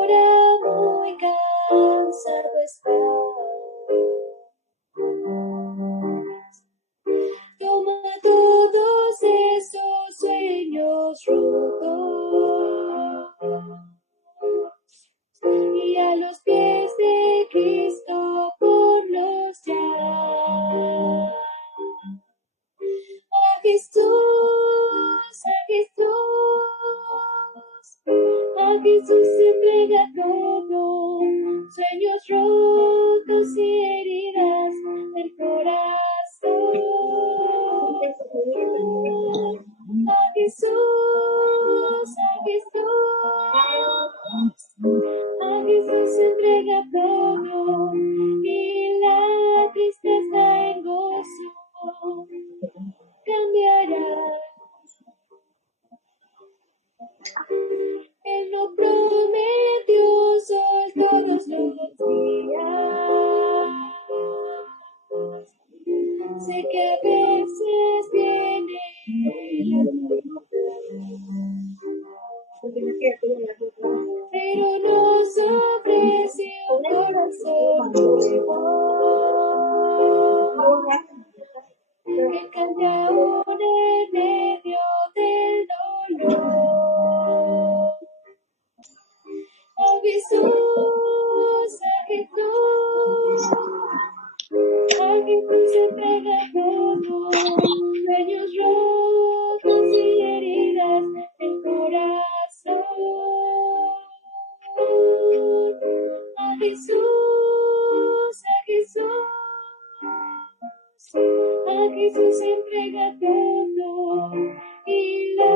ahora muy cansado estás. Toma todos esos sueños rotos y a los pies de Cristo ponlos ya. A Jesús, a Jesús, a Jesús se entrega todo, sueños rotos y heridas del corazón. A Jesús, a Jesús, a Jesús se entrega todo y la tristeza en gozo cambiará. Él no prometió sol todos los días. Sé que a veces viene pero nos ofrece un corazón nuevo que canta aún en medio del dolor. A Jesús, a Jesús, a Jesús se entrega todo, sueños rotos y heridas del corazón. A Jesús, a Jesús, a Jesús se entrega todo y la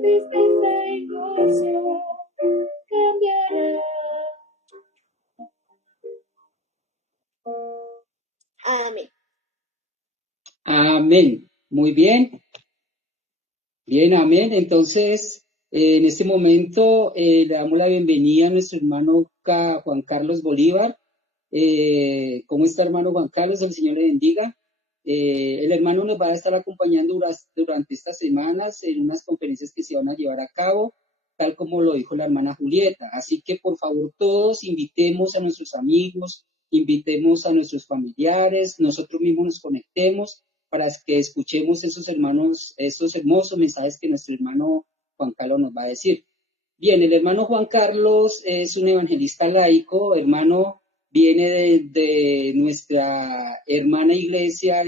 tristeza en gozo cambiará. Amén. Amén. Muy bien. Bien, amén. Entonces, en este momento le damos la bienvenida a nuestro hermano Juan Carlos Bolívar. ¿Cómo está, hermano Juan Carlos? El Señor le bendiga. El hermano nos va a estar acompañando durante estas semanas en unas conferencias que se van a llevar a cabo, tal como lo dijo la hermana Julieta. Así que, por favor, todos invitemos a nuestros amigos, invitemos a nuestros familiares, nosotros mismos nos conectemos para que escuchemos esos hermosos mensajes que nuestro hermano Juan Carlos nos va a decir. Bien, el hermano Juan Carlos es un evangelista laico, hermano, viene de nuestra hermana iglesia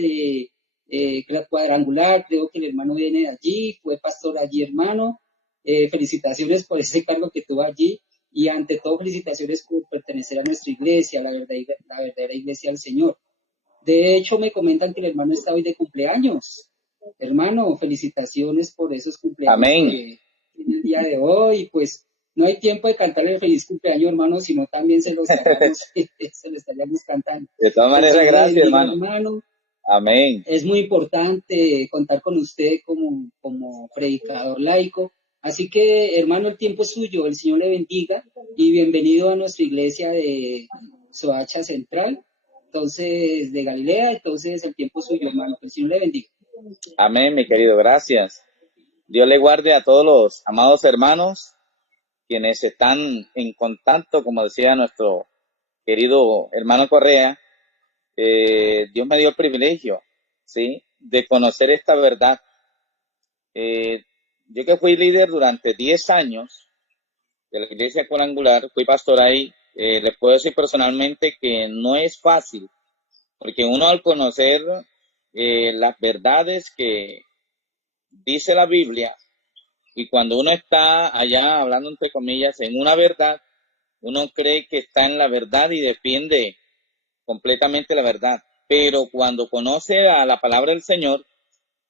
cuadrangular, creo que el hermano viene de allí, fue pastor allí, hermano. Felicitaciones por ese cargo que tuvo allí y ante todo felicitaciones por pertenecer a nuestra iglesia, la verdadera iglesia del Señor. De hecho, me comentan que el hermano está hoy de cumpleaños. Hermano, felicitaciones por esos cumpleaños Amén. que tiene el día de hoy. Pues no hay tiempo de cantarle el feliz cumpleaños, hermano, sino también se lo estaríamos cantando. De todas maneras, gracias, hermano. Amén. Es muy importante contar con usted como predicador laico. Así que, hermano, el tiempo es suyo. El Señor le bendiga y bienvenido a nuestra iglesia de Soacha Central. Entonces, de Galilea, entonces el tiempo es suyo, hermano, que el Señor le bendiga. Amén, mi querido, gracias. Dios le guarde a todos los amados hermanos quienes están en contacto, como decía nuestro querido hermano Correa. Dios me dio el privilegio, ¿sí?, de conocer esta verdad. Yo que fui líder durante 10 años de la iglesia cuadrangular, fui pastor ahí. Les puedo decir personalmente que no es fácil, porque uno al conocer las verdades que dice la Biblia, y cuando uno está allá hablando entre comillas en una verdad, uno cree que está en la verdad y defiende completamente la verdad. Pero cuando conoce a la palabra del Señor,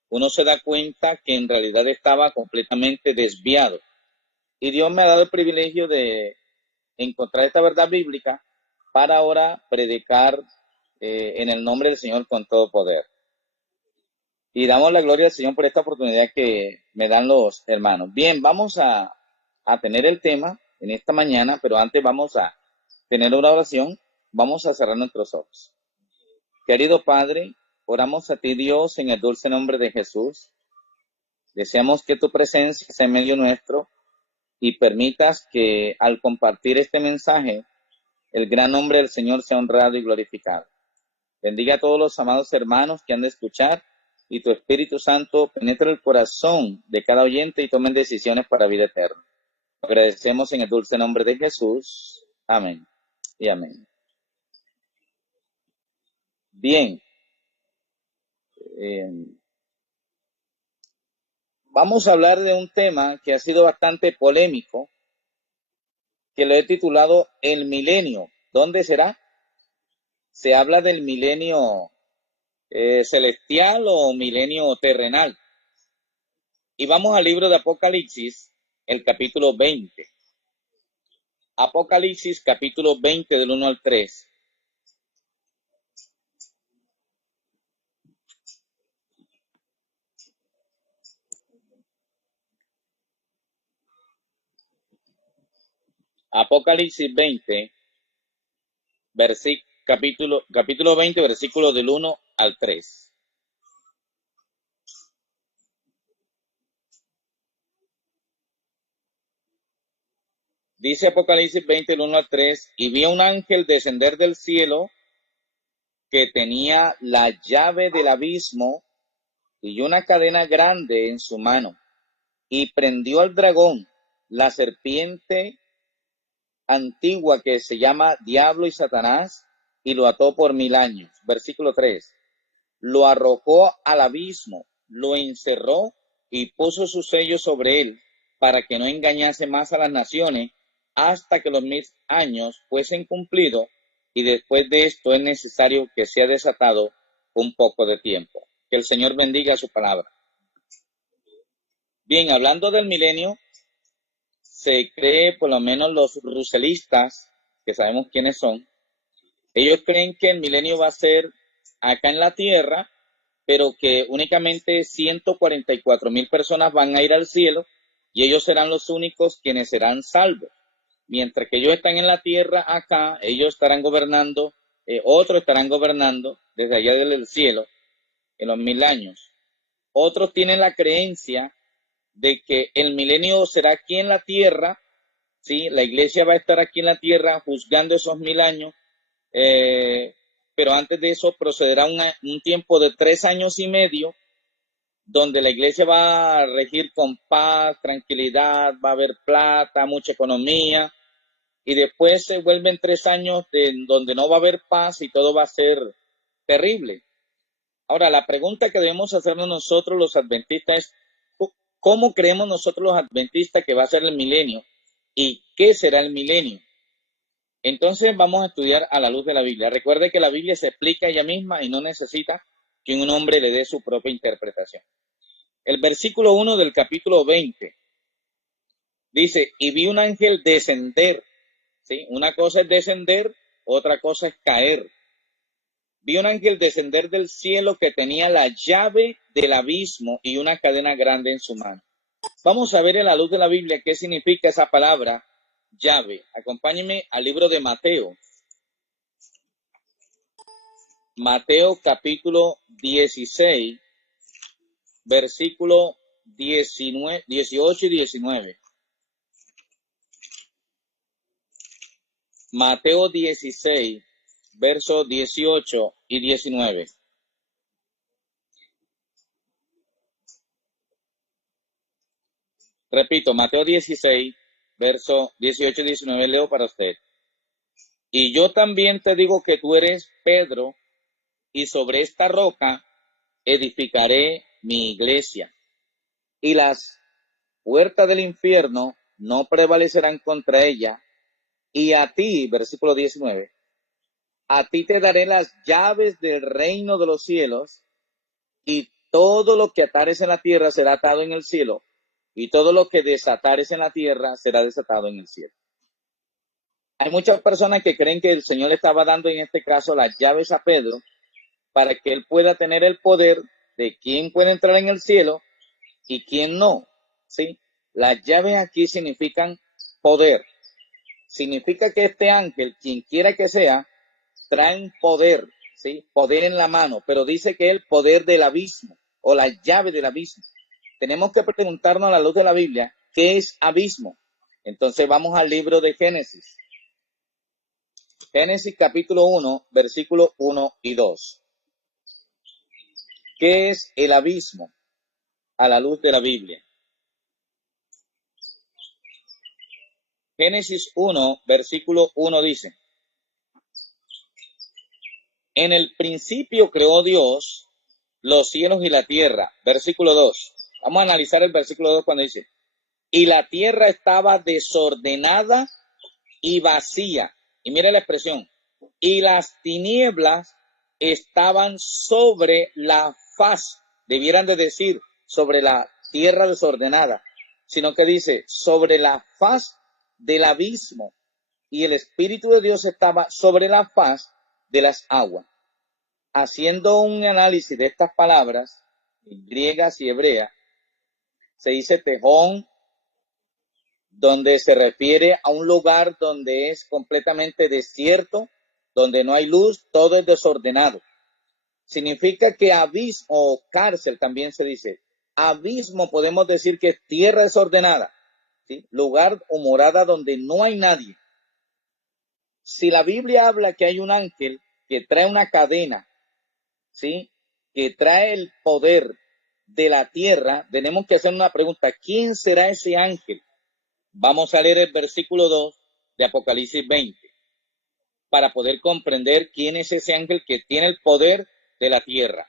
uno se da cuenta que en realidad estaba completamente desviado. Y Dios me ha dado el privilegio de encontrar esta verdad bíblica para ahora predicar en el nombre del Señor con todo poder. Y damos la gloria al Señor por esta oportunidad que me dan los hermanos. Bien, vamos a tener el tema en esta mañana, pero antes vamos a tener una oración. Vamos a cerrar nuestros ojos. Querido Padre, oramos a ti, Dios, en el dulce nombre de Jesús. Deseamos que tu presencia sea en medio nuestro y permitas que al compartir este mensaje, el gran nombre del Señor sea honrado y glorificado. Bendiga a todos los amados hermanos que han de escuchar y tu Espíritu Santo penetre el corazón de cada oyente y tomen decisiones para vida eterna. Agradecemos en el dulce nombre de Jesús. Amén y amén. Bien. Vamos a hablar de un tema que ha sido bastante polémico, que lo he titulado El Milenio. ¿Dónde será? Se habla del milenio celestial o milenio terrenal. Y vamos al libro de Apocalipsis, el capítulo 20. Apocalipsis, capítulo 20, del 1 al 3. Apocalipsis 20, capítulo 20, versículos del 1 al 3. Dice Apocalipsis 20, del 1 al 3, y vi a un ángel descender del cielo que tenía la llave del abismo y una cadena grande en su mano, y prendió al dragón, la serpiente antigua que se llama Diablo y Satanás, y lo ató por 1000 años. Versículo 3. Lo arrojó al abismo, lo encerró y puso su sello sobre él, para que no engañase más a las naciones, hasta que los 1000 años fuesen cumplidos, y después de esto es necesario que sea desatado un poco de tiempo. Que el Señor bendiga su palabra. Bien, hablando del milenio, se cree, por lo menos los ruselistas, que sabemos quiénes son, ellos creen que el milenio va a ser acá en la tierra, pero que únicamente 144,000 personas van a ir al cielo y ellos serán los únicos quienes serán salvos. Mientras que ellos están en la tierra acá, ellos estarán gobernando, otros estarán gobernando desde allá del cielo en los 1000 años. Otros tienen la creencia de que el milenio será aquí en la tierra, ¿sí? La iglesia va a estar aquí en la tierra juzgando esos 1000 años, pero antes de eso procederá un tiempo de 3 años y medio, donde la iglesia va a regir con paz, tranquilidad, va a haber plata, mucha economía, y después se vuelven 3 años donde no va a haber paz y todo va a ser terrible. Ahora, la pregunta que debemos hacernos nosotros los adventistas es, ¿cómo creemos nosotros los adventistas que va a ser el milenio? ¿Y qué será el milenio? Entonces vamos a estudiar a la luz de la Biblia. Recuerde que la Biblia se explica ella misma y no necesita que un hombre le dé su propia interpretación. El versículo 1 del capítulo 20 dice, y vi un ángel descender, ¿sí? Una cosa es descender, otra cosa es caer. Vi un ángel descender del cielo que tenía la llave del abismo y una cadena grande en su mano. Vamos a ver en la luz de la Biblia qué significa esa palabra llave. Acompáñenme al libro de Mateo. Mateo capítulo 16, versículo 19, 18 y 19. Mateo 16, versos 18 y 19. Repito, Mateo 16, versos 18 y 19, leo para usted. Y yo también te digo que tú eres Pedro, y sobre esta roca edificaré mi iglesia, y las puertas del infierno no prevalecerán contra ella. Y a ti, versículo 19, a ti te daré las llaves del reino de los cielos, y todo lo que atares en la tierra será atado en el cielo, y todo lo que desatares en la tierra será desatado en el cielo. Hay muchas personas que creen que el Señor le estaba dando en este caso las llaves a Pedro para que él pueda tener el poder de quién puede entrar en el cielo y quién no, ¿sí? Las llaves aquí significan poder. Significa que este ángel, quien quiera que sea, trae poder, ¿sí? Poder en la mano, pero dice que es el poder del abismo o la llave del abismo. Tenemos que preguntarnos a la luz de la Biblia, ¿qué es abismo? Entonces vamos al libro de Génesis. Génesis capítulo 1, versículos 1 y 2. ¿Qué es el abismo a la luz de la Biblia? Génesis 1, versículo 1 dice: en el principio creó Dios los cielos y la tierra. Versículo 2. Vamos a analizar el versículo 2 cuando dice: y la tierra estaba desordenada y vacía. Y mire la expresión: y las tinieblas estaban sobre la faz. Debieran de decir sobre la tierra desordenada, sino que dice sobre la faz del abismo. Y el Espíritu de Dios estaba sobre la faz de las aguas. Haciendo un análisis de estas palabras, griegas y hebreas, se dice tejón, donde se refiere a un lugar donde es completamente desierto, donde no hay luz, todo es desordenado. Significa que abismo o cárcel también se dice. Abismo podemos decir que es tierra desordenada, ¿sí? Lugar o morada donde no hay nadie. Si la Biblia habla que hay un ángel que trae una cadena, ¿sí?, que trae el poder de la tierra, tenemos que hacer una pregunta: ¿quién será ese ángel? Vamos a leer el versículo 2 de Apocalipsis 20 para poder comprender quién es ese ángel que tiene el poder de la tierra.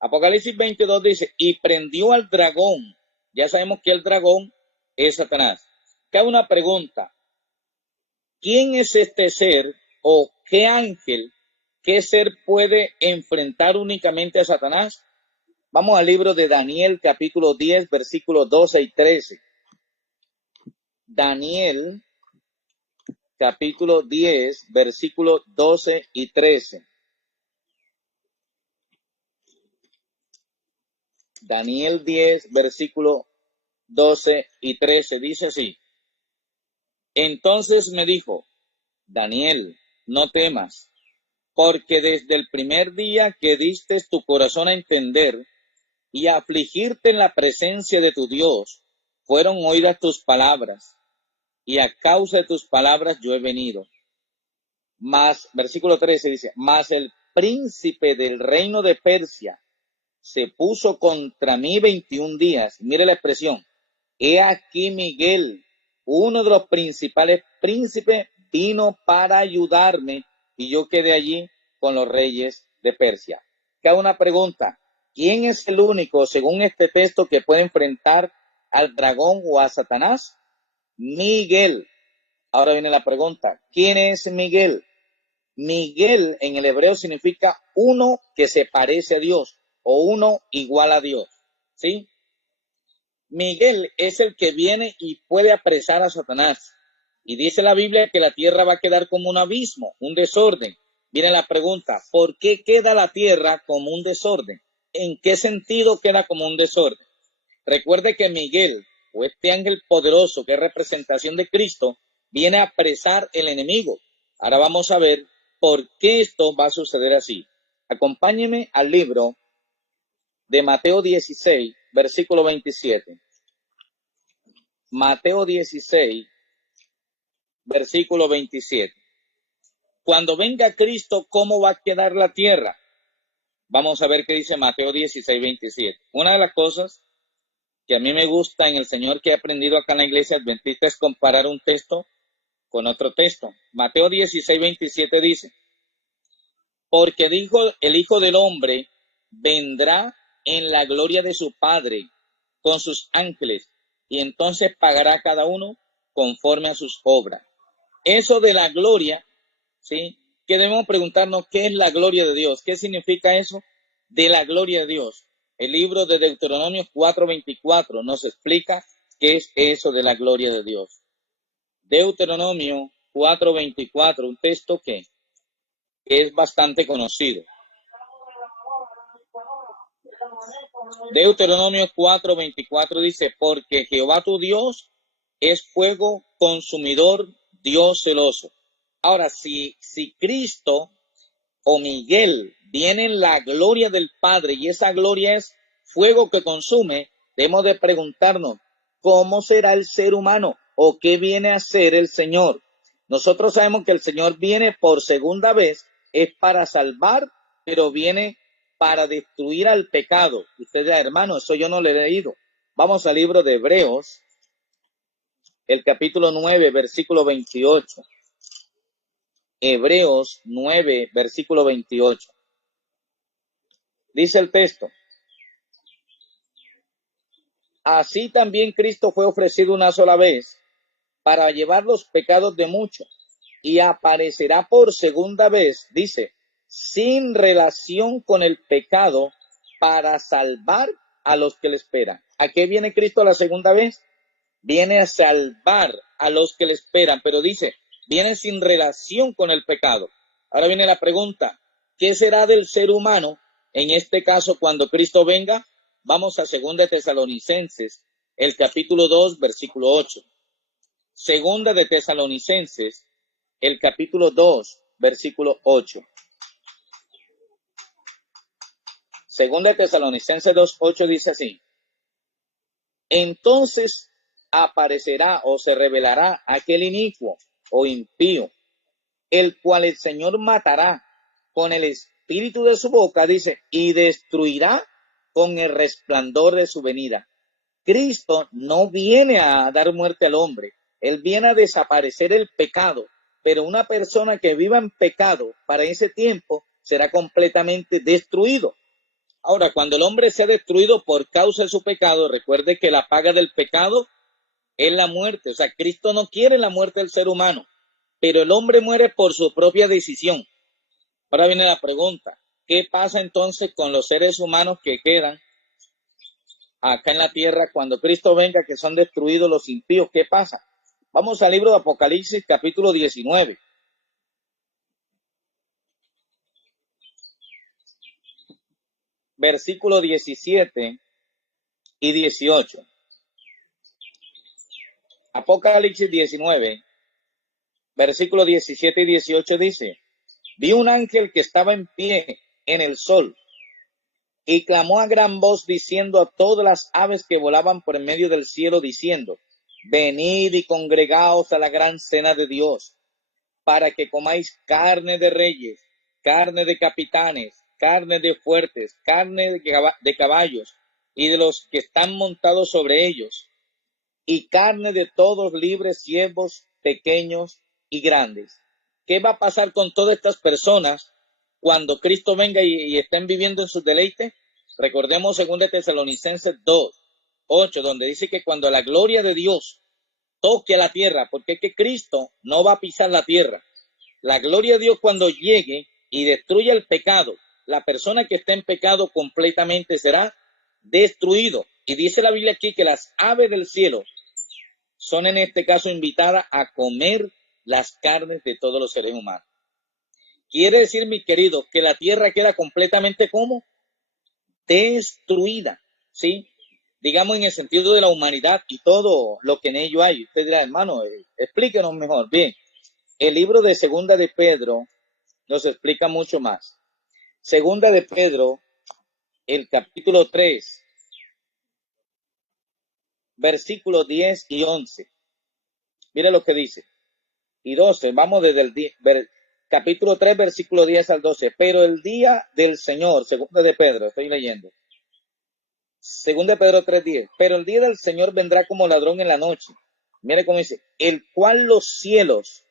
Apocalipsis 22 dice: y prendió al dragón. Ya sabemos que el dragón es Satanás. Cabe una pregunta: ¿quién es este ser o qué ángel, qué ser puede enfrentar únicamente a Satanás? Vamos al libro de Daniel, capítulo 10, versículos 12 y 13. Daniel, capítulo 10, versículos 12 y 13. Daniel 10, versículo 12 y 13. Dice así: entonces me dijo: Daniel, no temas, porque desde el primer día que diste tu corazón a entender y a afligirte en la presencia de tu Dios, fueron oídas tus palabras, y a causa de tus palabras yo he venido. Mas, versículo 13 dice: mas el príncipe del reino de Persia se puso contra mí 21 días. Mire la expresión: he aquí Miguel, uno de los principales príncipes, vino para ayudarme, y yo quedé allí con los reyes de Persia. Cabe una pregunta: ¿quién es el único, según este texto, que puede enfrentar al dragón o a Satanás? Miguel. Ahora viene la pregunta: ¿quién es Miguel? Miguel en el hebreo significa uno que se parece a Dios o uno igual a Dios, ¿sí? Miguel es el que viene y puede apresar a Satanás. Y dice la Biblia que la tierra va a quedar como un abismo, un desorden. Viene la pregunta: ¿por qué queda la tierra como un desorden? ¿En qué sentido queda como un desorden? Recuerde que Miguel, o este ángel poderoso que es representación de Cristo, viene a apresar el enemigo. Ahora vamos a ver por qué esto va a suceder así. Acompáñeme al libro de Mateo 16, versículo 27. Mateo 16, versículo 27. Cuando venga Cristo, ¿cómo va a quedar la tierra? Vamos a ver qué dice Mateo 16, 27. Una de las cosas que a mí me gusta en el Señor, que he aprendido acá en la iglesia adventista, es comparar un texto con otro texto. Mateo 16, 27 dice: porque dijo el Hijo del Hombre vendrá en la gloria de su Padre con sus ángeles, y entonces pagará cada uno conforme a sus obras. Eso de la gloria, ¿sí?, que debemos preguntarnos: ¿qué es la gloria de Dios? ¿Qué significa eso de la gloria de Dios? El libro de Deuteronomio 4:24 nos explica qué es eso de la gloria de Dios. Deuteronomio 4:24, un texto que es bastante conocido. Deuteronomio 4:24 dice: porque Jehová tu Dios es fuego consumidor, Dios celoso. Ahora, si Cristo o Miguel viene en la gloria del Padre y esa gloria es fuego que consume, debemos de preguntarnos: ¿cómo será el ser humano? ¿O qué viene a hacer el Señor? Nosotros sabemos que el Señor viene por segunda vez, es para salvar, pero viene para destruir al pecado. Usted dirá, hermano, eso yo no lo he leído. Vamos al libro de Hebreos, el capítulo 9, versículo 28. Hebreos 9, versículo 28. Dice el texto: así también Cristo fue ofrecido una sola vez para llevar los pecados de muchos, y aparecerá por segunda vez, dice, sin relación con el pecado, para salvar a los que le esperan. ¿A qué viene Cristo la segunda vez? Viene a salvar a los que le esperan, pero dice, viene sin relación con el pecado. Ahora viene la pregunta, ¿qué será del ser humano en este caso cuando Cristo venga? Vamos a 2 Tesalonicenses, el capítulo 2, versículo 8. Segunda de Tesalonicenses, el capítulo 2, versículo 8. Segunda de Tesalonicenses 2, 8 dice así: entonces aparecerá o se revelará aquel inicuo o impío, el cual el Señor matará con el espíritu de su boca, dice, y destruirá con el resplandor de su venida. Cristo no viene a dar muerte al hombre, Él viene a desaparecer el pecado, pero una persona que viva en pecado para ese tiempo será completamente destruido. Ahora, cuando el hombre sea destruido por causa de su pecado, recuerde que la paga del pecado es la muerte. O sea, Cristo no quiere la muerte del ser humano, pero el hombre muere por su propia decisión. Ahora viene la pregunta, ¿qué pasa entonces con los seres humanos que quedan acá en la tierra cuando Cristo venga, que son destruidos los impíos? ¿Qué pasa? Vamos al libro de Apocalipsis, capítulo 19. Versículo 17 y 18. Apocalipsis 19, versículo 17 y 18 dice: vi un ángel que estaba en pie en el sol y clamó a gran voz diciendo a todas las aves que volaban por en medio del cielo, diciendo: venid y congregaos a la gran cena de Dios, para que comáis carne de reyes, carne de capitanes, carne de fuertes, carne de caballos y de los que están montados sobre ellos, y carne de todos libres, siervos, pequeños y grandes. ¿Qué va a pasar con todas estas personas cuando Cristo venga y estén viviendo en sus deleites? Recordemos 2 Tesalonicenses 2, 8, donde dice que cuando la gloria de Dios toque a la tierra, porque es que Cristo no va a pisar la tierra. La gloria de Dios cuando llegue y destruya el pecado, la persona que está en pecado completamente será destruido. Y dice la Biblia aquí que las aves del cielo son en este caso invitadas a comer las carnes de todos los seres humanos. Quiere decir, mi querido, que la tierra queda completamente como destruida, ¿sí? Digamos en el sentido de la humanidad y todo lo que en ello hay. Usted dirá, hermano, explíquenos mejor. Bien, el libro de Segunda de Pedro nos explica mucho más. Segunda de Pedro, el capítulo 3, versículos 10 y 11. Mira lo que dice. Y 12, vamos desde el capítulo 3, versículo 10 al 12. Pero el día del Señor, segunda de Pedro, estoy leyendo. Segunda de Pedro 3:10. Pero el día del Señor vendrá como ladrón en la noche. Mire cómo dice, el cual los cielos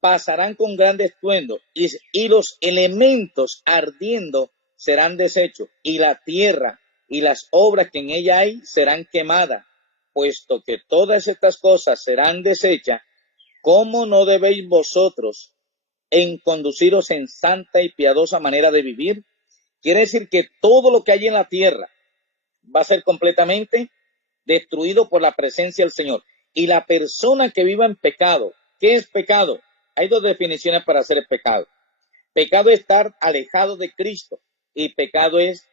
pasarán con gran estruendo, y los elementos ardiendo serán deshechos, y la tierra y las obras que en ella hay serán quemadas. Puesto que todas estas cosas serán deshechas, ¿cómo no debéis vosotros conduciros en santa y piadosa manera de vivir? Quiere decir que todo lo que hay en la tierra va a ser completamente destruido por la presencia del Señor. Y la persona que viva en pecado, ¿qué es pecado? Hay dos definiciones para hacer el pecado. Pecado es estar alejado de Cristo, y pecado es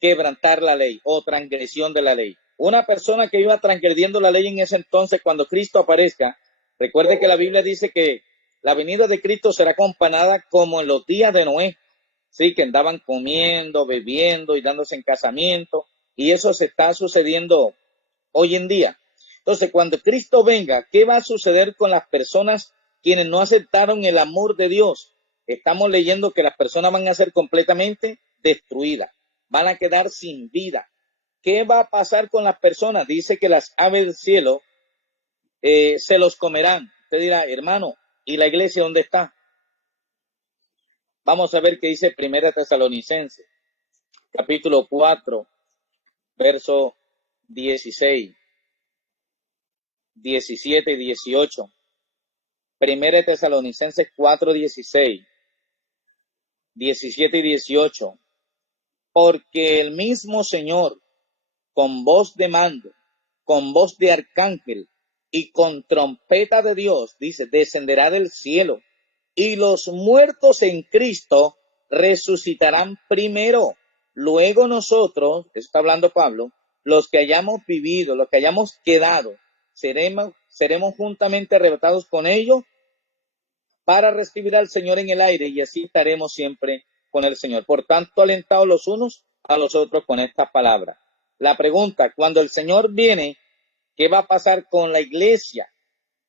quebrantar la ley o transgresión de la ley. Una persona que iba transgrediendo la ley en ese entonces, cuando Cristo aparezca, recuerde que la Biblia dice que la venida de Cristo será comparada como en los días de Noé, sí, que andaban comiendo, bebiendo y dándose en casamiento, y eso se está sucediendo hoy en día. Entonces, cuando Cristo venga, ¿qué va a suceder con las personas quienes no aceptaron el amor de Dios? Estamos leyendo que las personas van a ser completamente destruidas, van a quedar sin vida. ¿Qué va a pasar con las personas? Dice que las aves del cielo se los comerán. Usted dirá, hermano, ¿y la iglesia dónde está? Vamos a ver qué dice 1 Tesalonicenses, capítulo 4, verso 16, 17 y 18. 1 Tesalonicenses 4, 16, 17 y 18. Porque el mismo Señor, con voz de mando, con voz de arcángel y con trompeta de Dios, dice, descenderá del cielo, y los muertos en Cristo resucitarán primero. Luego nosotros, está hablando Pablo, los que hayamos vivido, los que hayamos quedado, seremos juntamente arrebatados con ellos para recibir al Señor en el aire, y así estaremos siempre con el Señor. Por tanto, alentados los unos a los otros con estas palabras. La pregunta, cuando el Señor viene, ¿qué va a pasar con la iglesia?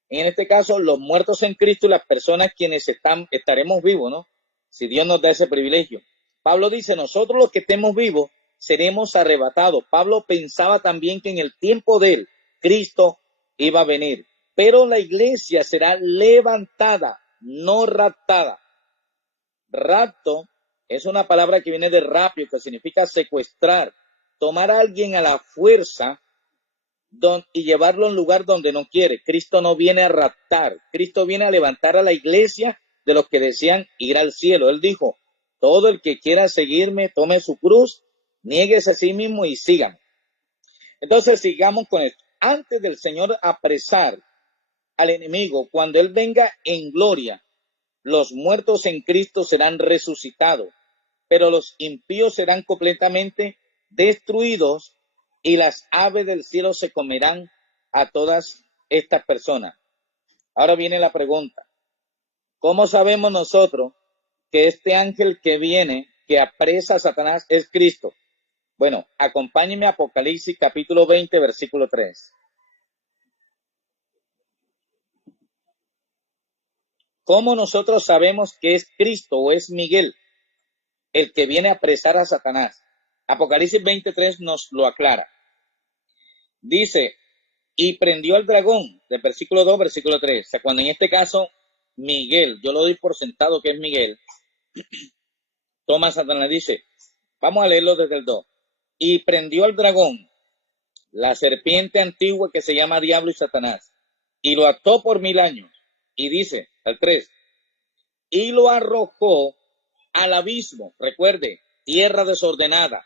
En este caso, los muertos en Cristo y las personas quienes estaremos vivos, ¿no? Si Dios nos da ese privilegio. Pablo dice, nosotros los que estemos vivos seremos arrebatados. Pablo pensaba también que en el tiempo de él, Cristo iba a venir. Pero la iglesia será levantada, no raptada. Rapto es una palabra que viene de rapio, que significa secuestrar, tomar a alguien a la fuerza y llevarlo a un lugar donde no quiere. Cristo no viene a raptar, Cristo viene a levantar a la iglesia de los que desean ir al cielo. Él dijo, todo el que quiera seguirme, tome su cruz, niéguese a sí mismo y sígame. Entonces sigamos con esto. Antes del Señor apresar al enemigo, cuando Él venga en gloria, los muertos en Cristo serán resucitados, pero los impíos serán completamente destruidos y las aves del cielo se comerán a todas estas personas. Ahora viene la pregunta, ¿cómo sabemos nosotros que este ángel que viene, que apresa a Satanás, es Cristo? Bueno, acompáñenme a Apocalipsis capítulo 20, versículo 3. ¿Cómo nosotros sabemos que es Cristo o es Miguel el que viene a apresar a Satanás? Apocalipsis 23 nos lo aclara. Dice, y prendió al dragón, del versículo 2, versículo 3. O sea, cuando en este caso, Miguel, yo lo doy por sentado que es Miguel, toma a Satanás, dice, vamos a leerlo desde el 2. Y prendió al dragón, la serpiente antigua que se llama Diablo y Satanás, y lo ató por 1000 años. Y dice, al 3, y lo arrojó al abismo. Recuerde, tierra desordenada.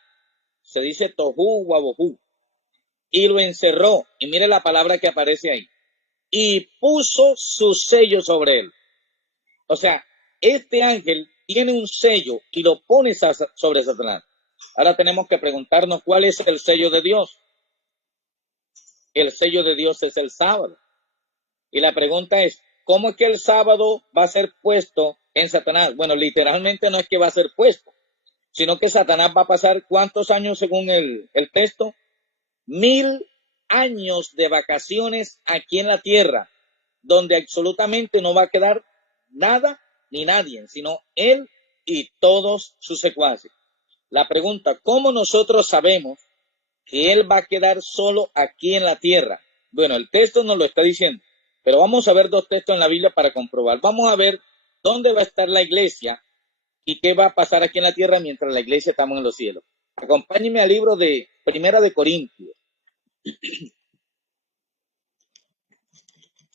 Se dice tohu wabohu. Y lo encerró. Y mire la palabra que aparece ahí. Y puso su sello sobre él. O sea, este ángel tiene un sello y lo pone sobre Satanás. Ahora tenemos que preguntarnos cuál es el sello de Dios. El sello de Dios es el sábado. Y la pregunta es, ¿cómo es que el sábado va a ser puesto en Satanás? Bueno, literalmente no es que va a ser puesto, sino que Satanás va a pasar ¿cuántos años según el texto? 1000 años de vacaciones aquí en la tierra, donde absolutamente no va a quedar nada ni nadie, sino él y todos sus secuaces. La pregunta, ¿cómo nosotros sabemos que él va a quedar solo aquí en la tierra? Bueno, el texto nos lo está diciendo, pero vamos a ver dos textos en la Biblia para comprobar. Vamos a ver dónde va a estar la iglesia y qué va a pasar aquí en la tierra mientras la iglesia estamos en los cielos. Acompáñenme al libro de Primera de Corintios.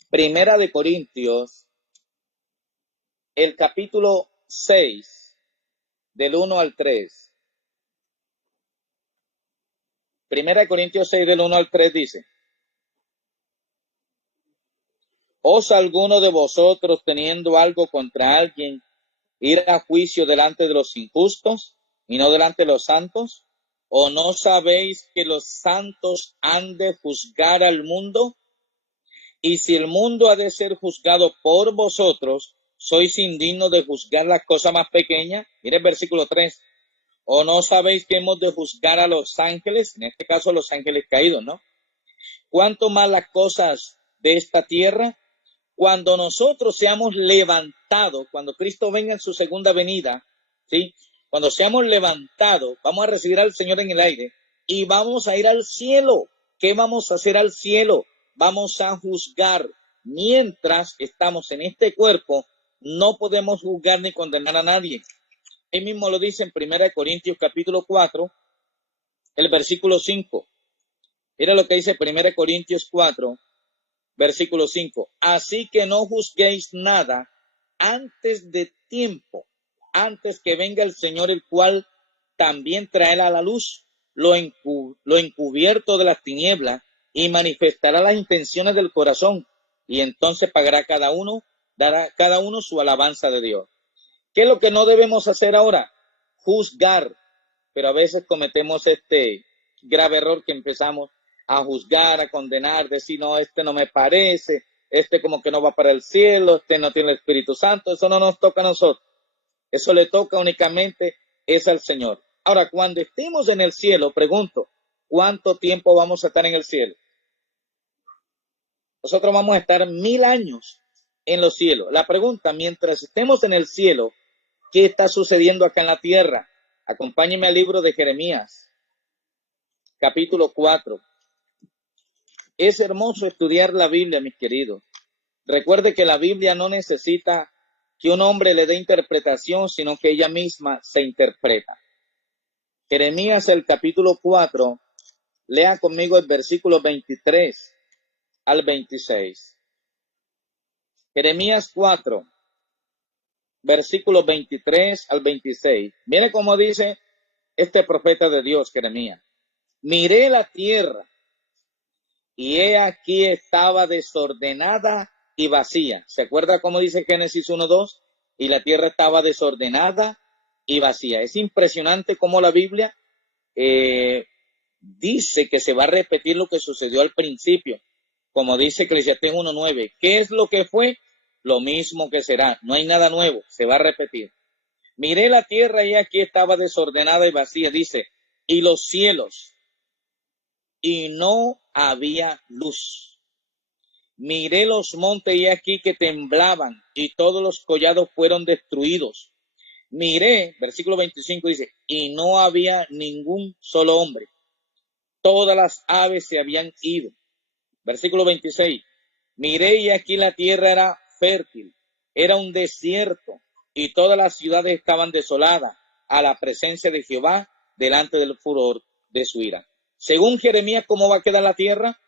Primera de Corintios, el capítulo 6, del 1 al 3. Primera de Corintios 6, del 1 al 3 dice, ¿os alguno de vosotros teniendo algo contra alguien ir a juicio delante de los injustos y no delante de los santos? ¿O no sabéis que los santos han de juzgar al mundo? Y si el mundo ha de ser juzgado por vosotros, ¿sois indignos de juzgar las cosas más pequeñas? Mire el versículo 3. ¿O no sabéis que hemos de juzgar a los ángeles? En este caso los ángeles caídos, ¿no? ¿cuánto más las cosas de esta tierra? Cuando nosotros seamos levantados, cuando Cristo venga en su segunda venida, ¿sí? Cuando seamos levantados, vamos a recibir al Señor en el aire y vamos a ir al cielo. ¿Qué vamos a hacer al cielo? Vamos a juzgar. Mientras estamos en este cuerpo, no podemos juzgar ni condenar a nadie. Él mismo lo dice en 1 Corintios capítulo 4, el versículo 5. Mira lo que dice 1 Corintios 4, versículo 5. Así que no juzguéis nada antes de tiempo, antes que venga el Señor, el cual también traerá a la luz lo encubierto de las tinieblas y manifestará las intenciones del corazón, y entonces pagará dará cada uno su alabanza de Dios. ¿Qué es lo que no debemos hacer ahora? Juzgar. Pero a veces cometemos este grave error que empezamos a juzgar, a condenar, decir, no, este no me parece, este como que no va para el cielo, este no tiene el Espíritu Santo. Eso no nos toca a nosotros. Eso le toca únicamente es al Señor. Ahora, cuando estemos en el cielo, pregunto, ¿cuánto tiempo vamos a estar en el cielo? Nosotros vamos a estar 1000 años en los cielos. La pregunta, mientras estemos en el cielo, ¿qué está sucediendo acá en la tierra? Acompáñenme al libro de Jeremías, capítulo 4. Es hermoso estudiar la Biblia, mis queridos. Recuerde que la Biblia no necesita que un hombre le dé interpretación, sino que ella misma se interpreta. Jeremías, el capítulo 4, lea conmigo el versículo 23 al 26. Jeremías 4, versículos 23 al 26. Mire cómo dice este profeta de Dios, Jeremías. Miré la tierra y he aquí estaba desordenada y vacía. ¿Se acuerda cómo dice Génesis 1:2? Y la tierra estaba desordenada y vacía. Es impresionante cómo la Biblia dice que se va a repetir lo que sucedió al principio. Como dice Eclesiastés 1:9. ¿Qué es lo que fue? Lo mismo que será. No hay nada nuevo, se va a repetir. Miré la tierra y aquí estaba desordenada y vacía, dice, y los cielos, y no había luz. Miré los montes y aquí que temblaban, y todos los collados fueron destruidos. Miré, versículo 25 dice, y no había ningún solo hombre. Todas las aves se habían ido. Versículo 26. Miré y aquí la tierra era fértil, era un desierto, y todas las ciudades estaban desoladas a la presencia de Jehová delante del furor de su ira. Según Jeremías, ¿cómo va a quedar la tierra?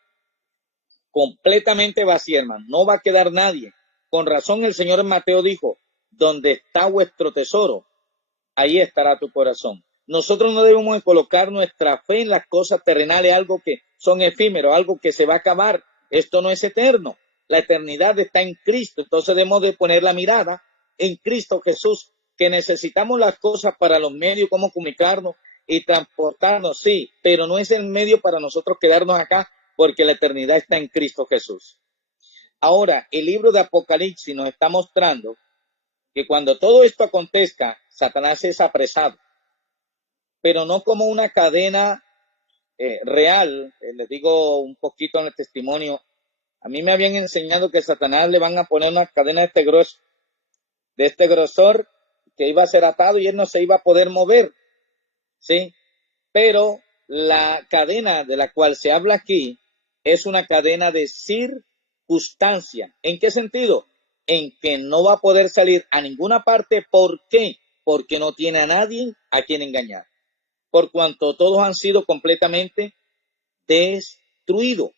Completamente vacía, hermano. No va a quedar nadie. Con razón el Señor Mateo dijo, donde está vuestro tesoro, ahí estará tu corazón. Nosotros no debemos colocar nuestra fe en las cosas terrenales, algo que son efímeros, algo que se va a acabar. Esto no es eterno. La eternidad está en Cristo. Entonces debemos de poner la mirada en Cristo Jesús, que necesitamos las cosas para los medios, cómo comunicarnos y transportarnos, sí, pero no es el medio para nosotros quedarnos acá, porque la eternidad está en Cristo Jesús. Ahora, el libro de Apocalipsis nos está mostrando que cuando todo esto acontezca, Satanás es apresado, pero no como una cadena real. Les digo un poquito en el testimonio. A mí me habían enseñado que a Satanás le van a poner una cadena de este grosor, que iba a ser atado y él no se iba a poder mover, ¿sí? Pero la cadena de la cual se habla aquí es una cadena de circunstancia. ¿En qué sentido? En que no va a poder salir a ninguna parte. ¿Por qué? Porque no tiene a nadie a quien engañar. Por cuanto todos han sido completamente destruidos.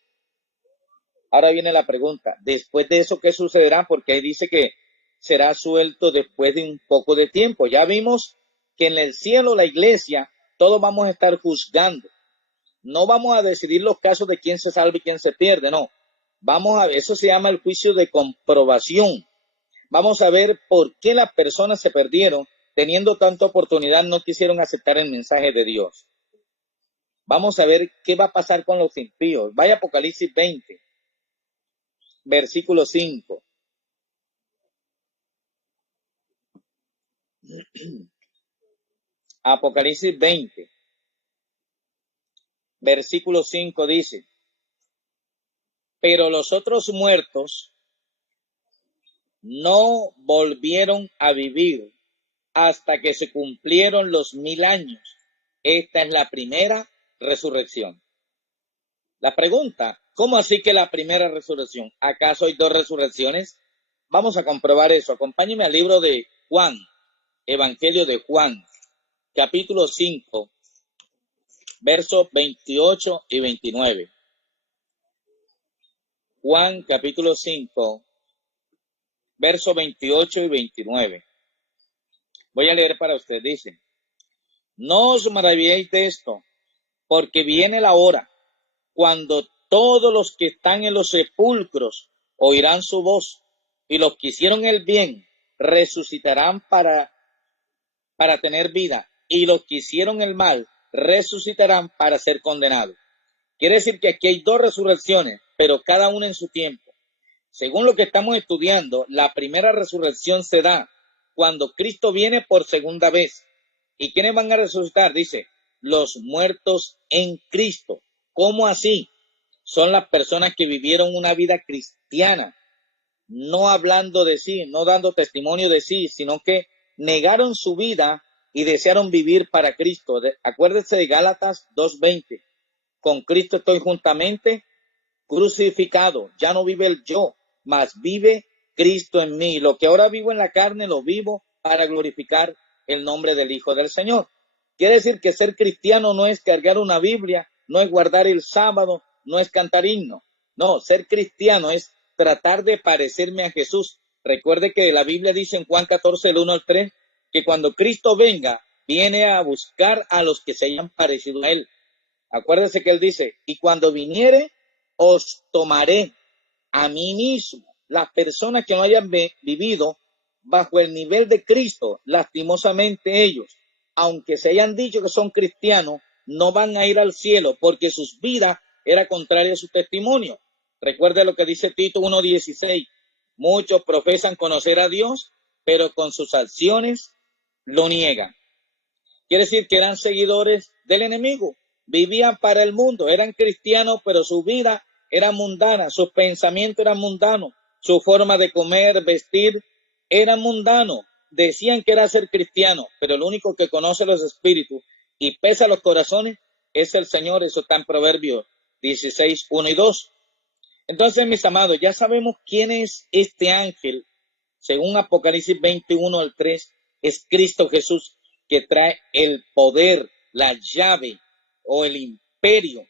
Ahora viene la pregunta, después de eso, ¿qué sucederá? Porque ahí dice que será suelto después de un poco de tiempo. Ya vimos que en el cielo, la iglesia, todos vamos a estar juzgando. No vamos a decidir los casos de quién se salva y quién se pierde, no. Eso se llama el juicio de comprobación. Vamos a ver por qué las personas se perdieron, teniendo tanta oportunidad, no quisieron aceptar el mensaje de Dios. Vamos a ver qué va a pasar con los impíos. Vaya a Apocalipsis 20, versículo 5. Apocalipsis 20, versículo 5 dice, Pero los otros muertos no volvieron a vivir hasta que se cumplieron los 1000 años. Esta es la primera resurrección. La pregunta, ¿cómo así que la primera resurrección? ¿Acaso hay dos resurrecciones? Vamos a comprobar eso. Acompáñenme al libro de Juan, Evangelio de Juan, capítulo 5, versos 28 y 29. Juan, capítulo 5, versos 28 y 29. Voy a leer para usted. Dice: no os maravilléis de esto, porque viene la hora cuando todos los que están en los sepulcros oirán su voz, y los que hicieron el bien resucitarán para tener vida, y los que hicieron el mal resucitarán para ser condenados. Quiere decir que aquí hay dos resurrecciones, pero cada una en su tiempo. Según lo que estamos estudiando, la primera resurrección se da cuando Cristo viene por segunda vez. ¿Y quiénes van a resucitar? Dice, los muertos en Cristo. ¿Cómo así? Son las personas que vivieron una vida cristiana, no hablando de sí, no dando testimonio de sí, sino que negaron su vida y desearon vivir para Cristo. Acuérdense de Gálatas 2:20. Con Cristo estoy juntamente crucificado. Ya no vive el yo, mas vive Cristo en mí. Lo que ahora vivo en la carne, lo vivo para glorificar el nombre del Hijo del Señor. Quiere decir que ser cristiano no es cargar una Biblia, no es guardar el sábado, no es cantar himno. No, ser cristiano es tratar de parecerme a Jesús. Recuerde que la Biblia dice en Juan 14, del 1 al 3, que cuando Cristo venga, viene a buscar a los que se hayan parecido a Él. Acuérdese que Él dice, y cuando viniere, os tomaré a mí mismo. Las personas que no hayan vivido bajo el nivel de Cristo, lastimosamente ellos, aunque se hayan dicho que son cristianos, no van a ir al cielo porque sus vidas eran contrarias a su testimonio. Recuerde lo que dice Tito 1:16. Muchos profesan conocer a Dios, pero con sus acciones lo niegan. Quiere decir que eran seguidores del enemigo, vivían para el mundo, eran cristianos, pero su vida era mundana, sus pensamientos eran mundanos, su forma de comer, vestir, era mundano. Decían que era ser cristiano, pero el único que conoce los espíritus y pesa los corazones es el Señor. Eso está en Proverbios 16, 1 y 2. Entonces, mis amados, ya sabemos quién es este ángel. Según Apocalipsis 21 al 3, es Cristo Jesús, que trae el poder, la llave o el imperio.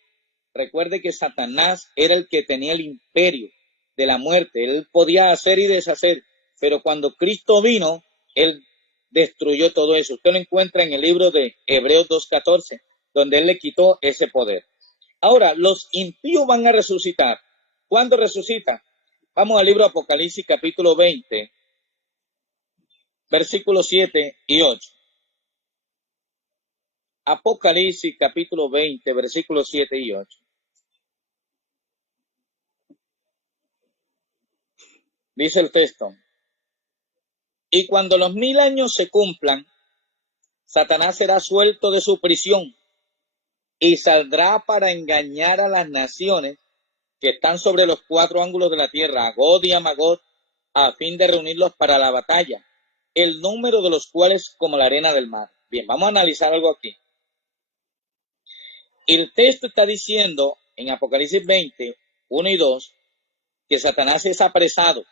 Recuerde que Satanás era el que tenía el imperio de la muerte. Él podía hacer y deshacer, pero cuando Cristo vino, Él destruyó todo eso. Usted lo encuentra en el libro de Hebreos 2:14, donde Él le quitó ese poder. Ahora, los impíos van a resucitar. ¿Cuándo resucitan? Vamos al libro de Apocalipsis capítulo 20, versículos 7 y 8. Apocalipsis capítulo 20, versículos 7 y 8. Dice el texto: y cuando los 1000 años se cumplan, Satanás será suelto de su prisión y saldrá para engañar a las naciones que están sobre los 4 ángulos de la tierra, a Gog y a Magog, a fin de reunirlos para la batalla, el número de los cuales como la arena del mar. Bien, vamos a analizar algo aquí. El texto está diciendo en Apocalipsis 20, 1 y 2, que Satanás es apresado.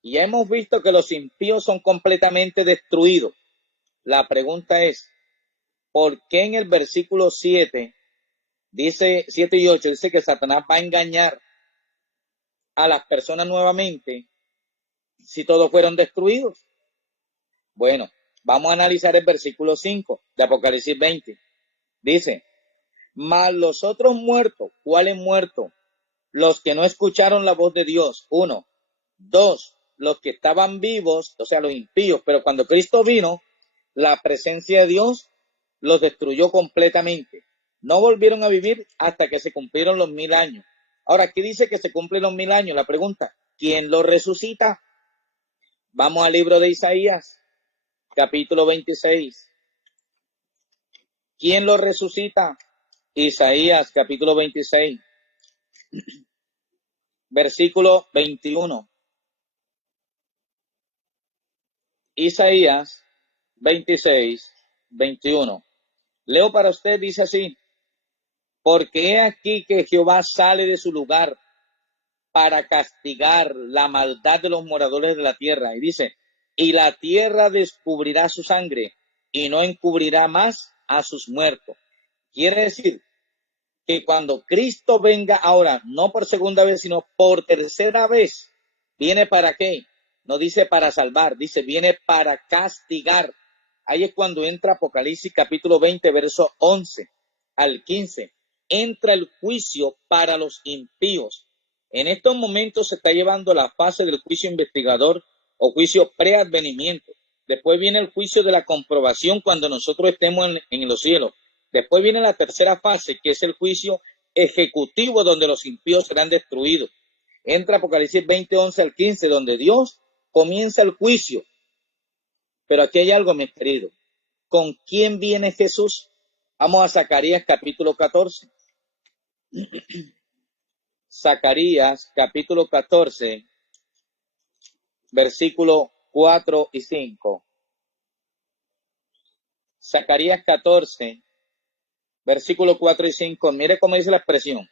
Y ya hemos visto que los impíos son completamente destruidos. La pregunta es, ¿por qué en el versículo 7, dice 7 y 8, dice que Satanás va a engañar a las personas nuevamente si todos fueron destruidos? Bueno, vamos a analizar el versículo 5 de Apocalipsis 20. Dice, mas los otros muertos, ¿cuáles muertos? Los que no escucharon la voz de Dios, 1. 2, los que estaban vivos, o sea, los impíos, pero cuando Cristo vino, la presencia de Dios los destruyó completamente. No volvieron a vivir hasta que se cumplieron los 1000 años. Ahora, aquí dice que se cumplen los 1000 años. La pregunta, ¿quién los resucita? Vamos al libro de Isaías, capítulo 26. ¿Quién los resucita? Isaías, capítulo 26. versículo 21. Isaías 26, 21. Leo para usted, dice así: porque he aquí que Jehová sale de su lugar para castigar la maldad de los moradores de la tierra. Y dice, y la tierra descubrirá su sangre y no encubrirá más a sus muertos. Quiere decir que cuando Cristo venga ahora, no por segunda vez, sino por tercera vez, ¿viene para qué? No dice para salvar, dice viene para castigar. Ahí es cuando entra Apocalipsis capítulo 20, verso 11 al 15. Entra el juicio para los impíos. En estos momentos se está llevando la fase del juicio investigador o juicio preadvenimiento. Después viene el juicio de la comprobación cuando nosotros estemos en los cielos. Después viene la tercera fase, que es el juicio ejecutivo, donde los impíos serán destruidos. Entra Apocalipsis 20, 11 al 15, donde Dios comienza el juicio. Pero aquí hay algo, mis queridos. ¿Con quién viene Jesús? Vamos a Zacarías capítulo 14. Zacarías capítulo 14, versículo 4 y 5. Zacarías 14, versículo 4 y 5. Mire cómo dice la expresión.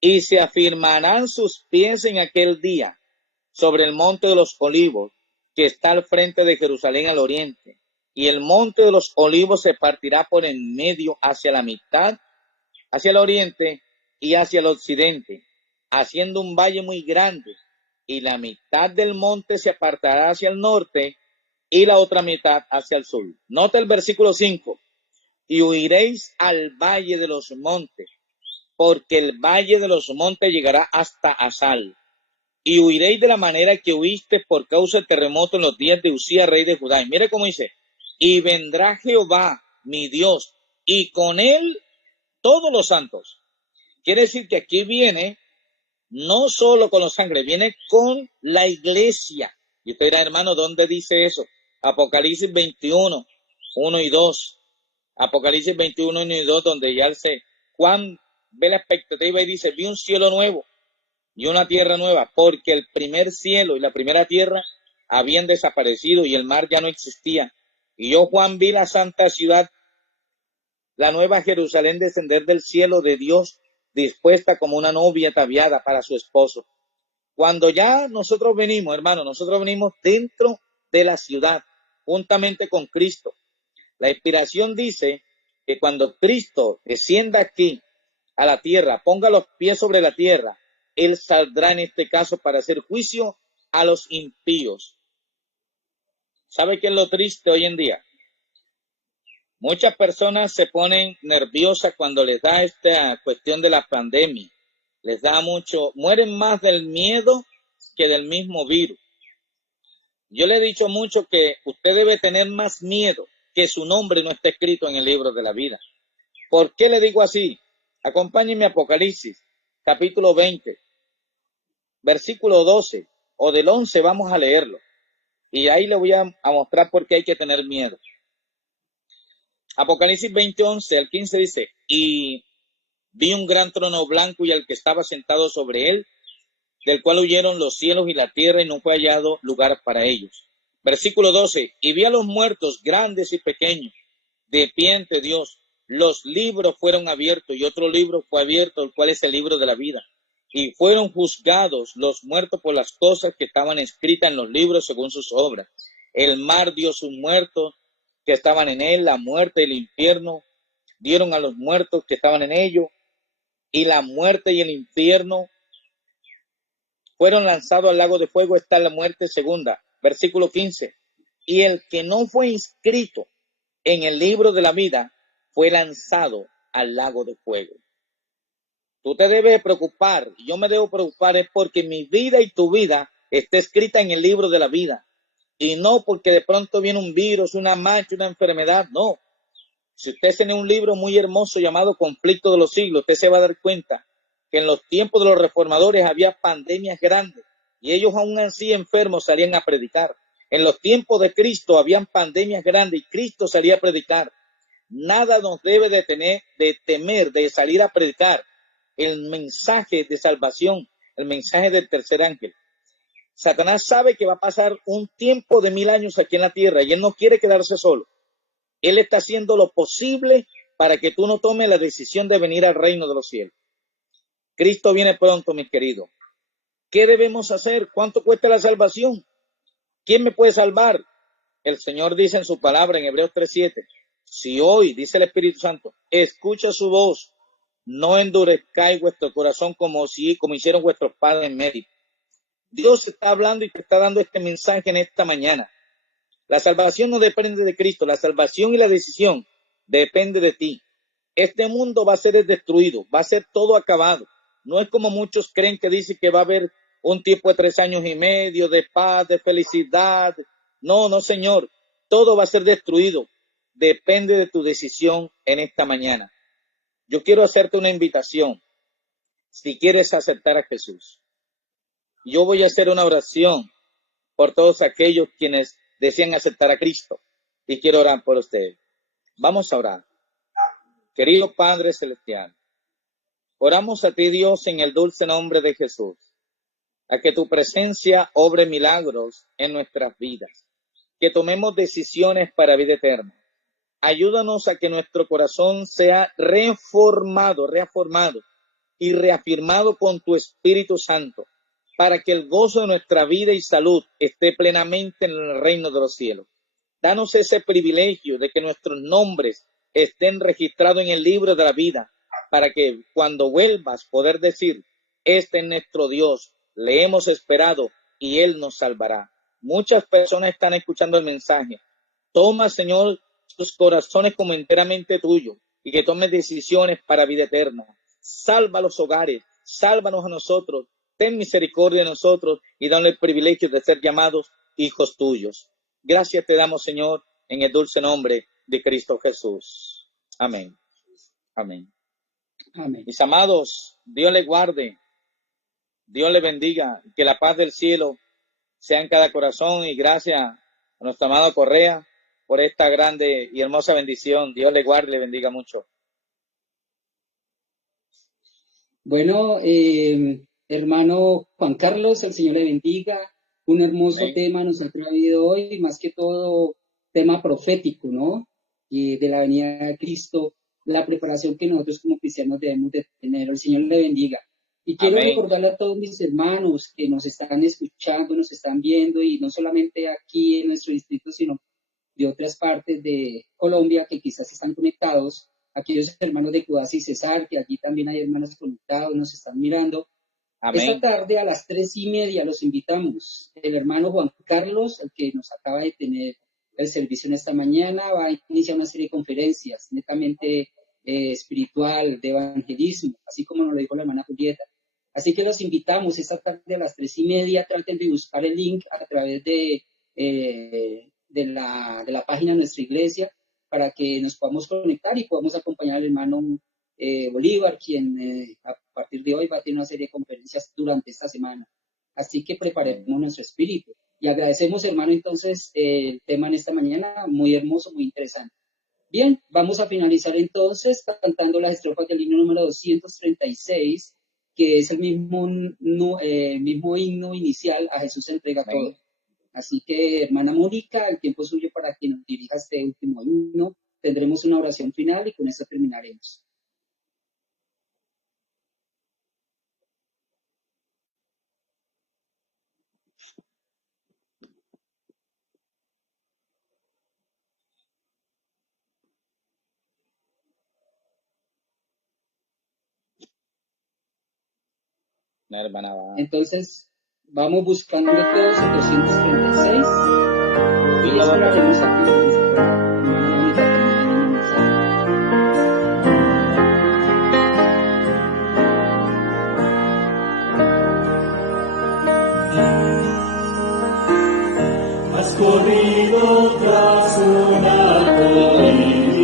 Y se afirmarán sus pies en aquel día sobre el monte de los olivos, que está al frente de Jerusalén al oriente. Y el monte de los olivos se partirá por en medio hacia la mitad, hacia el oriente y hacia el occidente, haciendo un valle muy grande. Y la mitad del monte se apartará hacia el norte y la otra mitad hacia el sur. Nota el versículo 5. Y huiréis al valle de los montes, porque el valle de los montes llegará hasta Asal. Y huiréis de la manera que huiste por causa del terremoto en los días de Usías, rey de Judá. Y mire cómo dice, y vendrá Jehová, mi Dios, y con él todos los santos. Quiere decir que aquí viene no solo con los ángeles, viene con la iglesia. Y usted dirá, hermano, ¿dónde dice eso? Apocalipsis 21, 1 y 2. Apocalipsis 21, 1 y 2, donde ya Juan ve la expectativa y dice, vi un cielo nuevo y una tierra nueva, porque el primer cielo y la primera tierra habían desaparecido y el mar ya no existía. Y yo, Juan, vi la santa ciudad, la nueva Jerusalén, descender del cielo de Dios, dispuesta como una novia ataviada para su esposo. Cuando ya nosotros venimos, hermano, nosotros venimos dentro de la ciudad, juntamente con Cristo. La inspiración dice que cuando Cristo descienda aquí a la tierra, ponga los pies sobre la tierra, Él saldrá en este caso para hacer juicio a los impíos. ¿Sabe qué es lo triste hoy en día? Muchas personas se ponen nerviosas cuando les da esta cuestión de la pandemia. Les da mucho, mueren más del miedo que del mismo virus. Yo le he dicho mucho que usted debe tener más miedo que su nombre no esté escrito en el libro de la vida. ¿Por qué le digo así? Acompáñenme a Apocalipsis, capítulo 20, versículo 12, o del 11 vamos a leerlo. Y ahí le voy a mostrar por qué hay que tener miedo. Apocalipsis 20, 11 al 15 dice, y vi un gran trono blanco y al que estaba sentado sobre él, del cual huyeron los cielos y la tierra y no fue hallado lugar para ellos. Versículo 12, y vi a los muertos grandes y pequeños, de pie ante Dios. Los libros fueron abiertos y otro libro fue abierto, el cual es el libro de la vida. Y fueron juzgados los muertos por las cosas que estaban escritas en los libros según sus obras. El mar dio sus muertos que estaban en él, la muerte y el infierno dieron a los muertos que estaban en ellos, y la muerte y el infierno fueron lanzados al lago de fuego. Está la muerte segunda. Versículo 15. Y el que no fue inscrito en el libro de la vida fue lanzado al lago de fuego. Tú te debes preocupar, y yo me debo preocupar, es porque mi vida y tu vida está escrita en el libro de la vida. Y no porque de pronto viene un virus, una mancha, una enfermedad, no. Si usted tiene un libro muy hermoso llamado Conflicto de los Siglos, usted se va a dar cuenta que en los tiempos de los reformadores había pandemias grandes y ellos aún así enfermos salían a predicar. En los tiempos de Cristo habían pandemias grandes y Cristo salía a predicar. Nada nos debe de temer de salir a predicar el mensaje de salvación, el mensaje del tercer ángel. Satanás sabe que va a pasar un tiempo de 1000 años aquí en la tierra y él no quiere quedarse solo. Él está haciendo lo posible para que tú no tomes la decisión de venir al reino de los cielos. Cristo viene pronto, mis queridos. ¿Qué debemos hacer? ¿Cuánto cuesta la salvación? ¿Quién me puede salvar? El Señor dice en su palabra en Hebreos 3:7, si hoy, dice el Espíritu Santo, escucha su voz, no endurezcáis vuestro corazón como hicieron vuestros padres en Medio. Dios está hablando y te está dando este mensaje en esta mañana. La salvación no depende de Cristo, la salvación y la decisión depende de ti. Este mundo va a ser destruido, va a ser todo acabado. No es como muchos creen que dicen que va a haber un tiempo de 3 años y medio de paz, de felicidad. No, no, Señor. Todo va a ser destruido. Depende de tu decisión en esta mañana. Yo quiero hacerte una invitación. Si quieres aceptar a Jesús, yo voy a hacer una oración por todos aquellos quienes desean aceptar a Cristo. Y quiero orar por ustedes. Vamos a orar. Querido Padre Celestial, oramos a ti, Dios, en el dulce nombre de Jesús, a que tu presencia obre milagros en nuestras vidas, que tomemos decisiones para vida eterna. Ayúdanos a que nuestro corazón sea reafirmado y reafirmado con tu Espíritu Santo, para que el gozo de nuestra vida y salud esté plenamente en el reino de los cielos. Danos ese privilegio de que nuestros nombres estén registrados en el libro de la vida, para que cuando vuelvas poder decir, este es nuestro Dios, le hemos esperado y Él nos salvará. Muchas personas están escuchando el mensaje. Toma, Señor, sus corazones como enteramente tuyos y que tomes decisiones para vida eterna. Salva los hogares, sálvanos a nosotros, ten misericordia de nosotros y danos el privilegio de ser llamados hijos tuyos. Gracias te damos, Señor, en el dulce nombre de Cristo Jesús. Amén. Amén. Amén. Mis amados, Dios les guarde, Dios les bendiga, que la paz del cielo sea en cada corazón y gracias a nuestro amado Correa por esta grande y hermosa bendición. Dios les guarde y le bendiga mucho. Bueno, hermano Juan Carlos, el Señor le bendiga. Un hermoso Amén. tema nos ha traído hoy, más que todo tema profético, ¿no? Y de la venida de Cristo, la preparación que nosotros como cristianos debemos de tener. El Señor le bendiga. Y quiero Amén. recordarle a todos mis hermanos que nos están escuchando, nos están viendo, y no solamente aquí en nuestro distrito, sino de otras partes de Colombia que quizás están conectados, aquellos hermanos de Cudasi y Cesar, que allí también hay hermanos conectados, nos están mirando. Esta Amén. tarde a las 3:30 los invitamos. El hermano Juan Carlos, el que nos acaba de tener el servicio en esta mañana, va a iniciar una serie de conferencias netamente espiritual, de evangelismo, así como nos lo dijo la hermana Julieta. Así que los invitamos esta tarde a las 3:30. Traten de buscar el link a través de la página de nuestra iglesia para que nos podamos conectar y podamos acompañar al hermano Bolívar, quien a partir de hoy va a tener una serie de conferencias durante esta semana. Así que preparemos nuestro espíritu. Y agradecemos, hermano, entonces el tema en esta mañana, muy hermoso, muy interesante. Bien, vamos a finalizar entonces cantando las estrofas del himno número 236, que es el mismo himno inicial, a Jesús se entrega Amén. todo. Así que, hermana Mónica, el tiempo es suyo para que nos dirija este último himno. Tendremos una oración final y con esto terminaremos. La hermana va. Entonces, vamos buscando todos el 236 Sí, y lo vamos. esperaremos a que hermana Mónica termine el mensaje. Has corrido tras un arco iris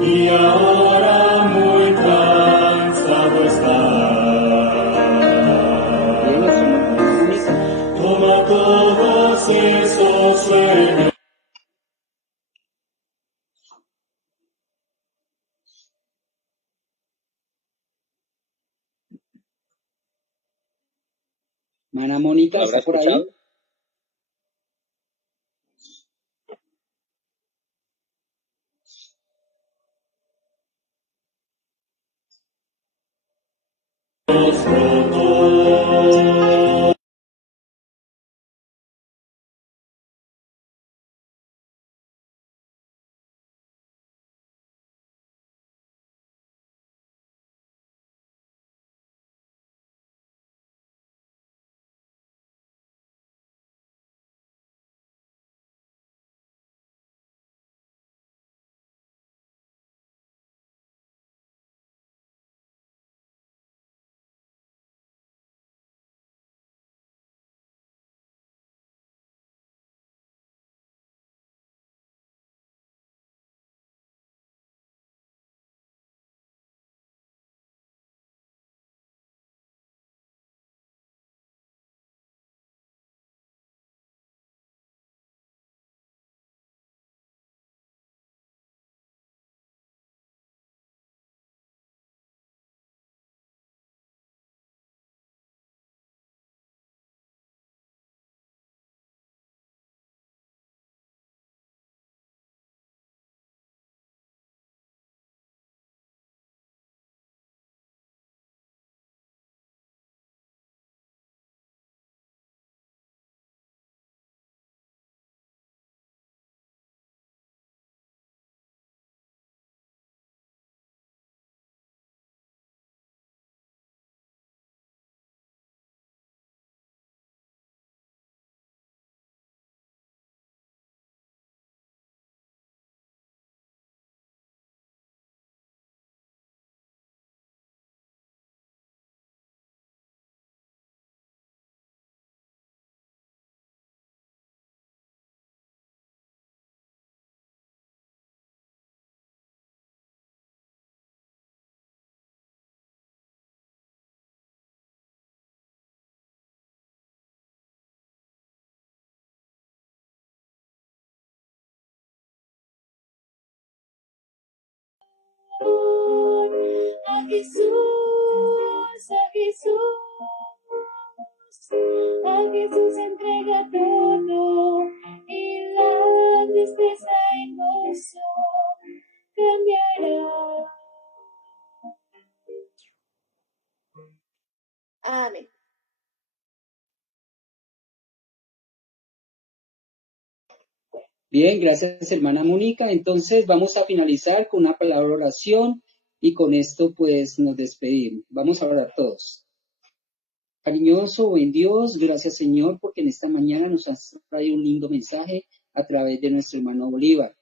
y ahora muy cansado estás. Bien, hermana Mónica. Toma todos esos sueños. Hermana Mónica, ¿Lo habrá ¿está por ahí? escuchado? A Jesús, a Jesús, a Jesús entrega todo y la tristeza en gozo cambiará. Amén. Bien, gracias, hermana Mónica. Entonces vamos a finalizar con una palabra de oración y con esto pues nos despedimos. Vamos a orar todos. Cariñoso, buen Dios, gracias Señor, porque en esta mañana nos has traído un lindo mensaje a través de nuestro hermano Bolívar.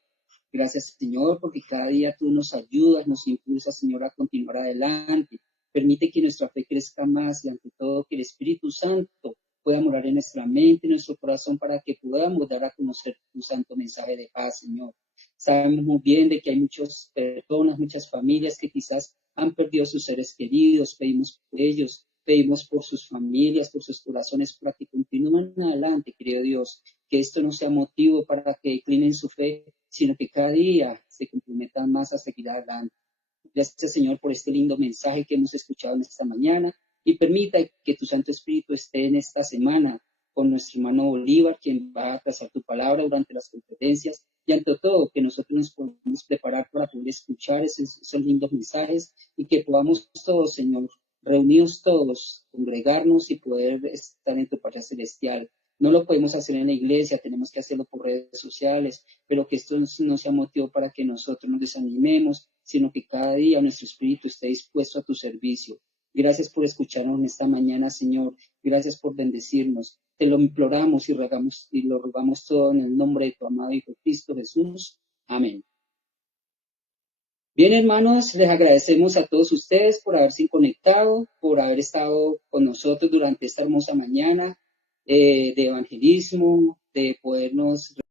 Gracias Señor, porque cada día tú nos ayudas, nos impulsas Señor a continuar adelante. Permite que nuestra fe crezca más y ante todo que el Espíritu Santo pueda morar en nuestra mente, en nuestro corazón, para que podamos dar a conocer tu santo mensaje de paz, Señor. Sabemos muy bien de que hay muchas personas, muchas familias que quizás han perdido a sus seres queridos. Pedimos por ellos, pedimos por sus familias, por sus corazones, para que continúen adelante, querido Dios. Que esto no sea motivo para que declinen su fe, sino que cada día se comprometan más a seguir adelante. Gracias, Señor, por este lindo mensaje que hemos escuchado en esta mañana y permita que tu Santo Espíritu esté en esta semana con nuestro hermano Bolívar, quien va a trazar tu palabra durante las conferencias, y ante todo que nosotros nos podamos preparar para poder escuchar esos lindos mensajes y que podamos todos, Señor, reunidos todos, congregarnos y poder estar en tu patria celestial. No lo podemos hacer en la iglesia, tenemos que hacerlo por redes sociales, pero que esto no sea motivo para que nosotros nos desanimemos, sino que cada día nuestro espíritu esté dispuesto a tu servicio. Gracias por escucharnos en esta mañana, Señor. Gracias por bendecirnos. Te lo imploramos y lo rogamos todo en el nombre de tu amado Hijo Cristo Jesús. Amén. Bien, hermanos, les agradecemos a todos ustedes por haberse conectado, por haber estado con nosotros durante esta hermosa mañana de evangelismo, de podernos